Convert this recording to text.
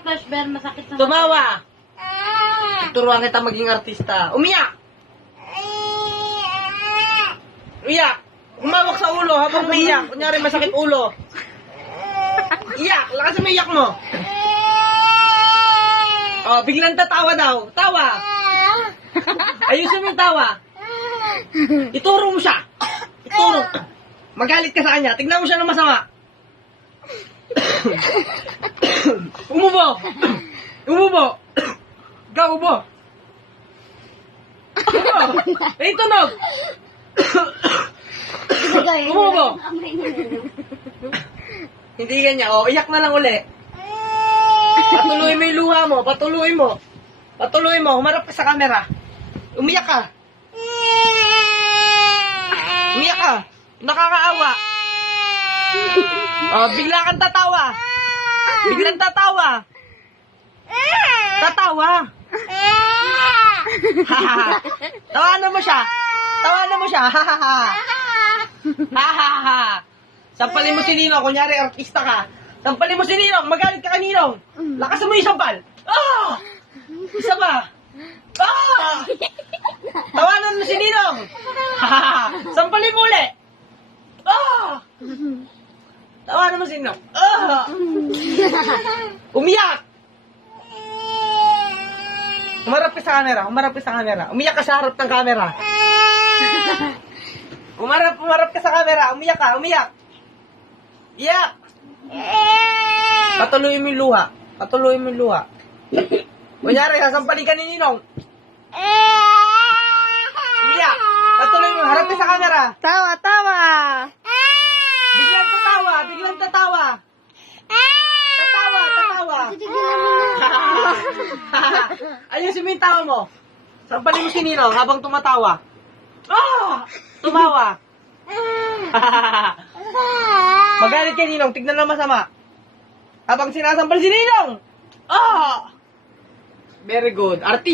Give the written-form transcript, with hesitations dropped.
ng flash bear, masakit sa Tumawa. Turuan kita maging artista. Umiyak. Iyak. Umawak sa ulo habang umiyak. Kunyari masakit ulo. Iyak. Lakas mo iyak mo. Oh, biglang tatawa daw. Tawa. Ayusin mo yung tawa. Ituro mo siya. Ituro. Magalit ka sa kanya. Tignan mo siya ng masama. Umubo. Umubo. Ikaw, ubo. Ay, tunog. Umubo. Hindi ganyan. Oh, iyak na lang uli. Patuloy mo yung luha mo. Patuloy mo. Patuloy mo. Humarap ka sa camera. Umiyak ka. Umiyak ka. Nakakaawa. Oh, bigla kang tatawa. Biglang tatawa. Tatawa. Tawanan mo siya. Tawanan mo siya. Sampalin mo si Ninong. Kunyari, artista ka. Sampalin mo si Ninong. Magalit ka kaninong. Lakasan mo yung sampal. Ah! Isa ba? Ah! Tawanan mo si Ninong. Sampalin mo ulit. Ah! Tawanan mo si Ninong. Ah! Umiyak. Umarap ka sa camera. Umarap ka sa camera. Umiyak ka sa harap ng camera. Umarap ka sa camera. Umiyak ka. Umiyak. Iyak. Patuloy mo yung luha. Patuloy mo yung luha. Kunyari, sasampalin ka ni Ninong. Umiyak. Patuloy mo. Harap ka sa camera. Tawa, tawa. Biglang tatawa. Biglang tatawa. Tatawa. Tatawa. Ayusin mo yung tawa mo. Sampalin mo si Ninong habang tumatawa. Ah! Tumawa. Magalit kay Ninong. Tignan lang masama. Habang sinasampal si Ninong. Ah! Very good. Artist.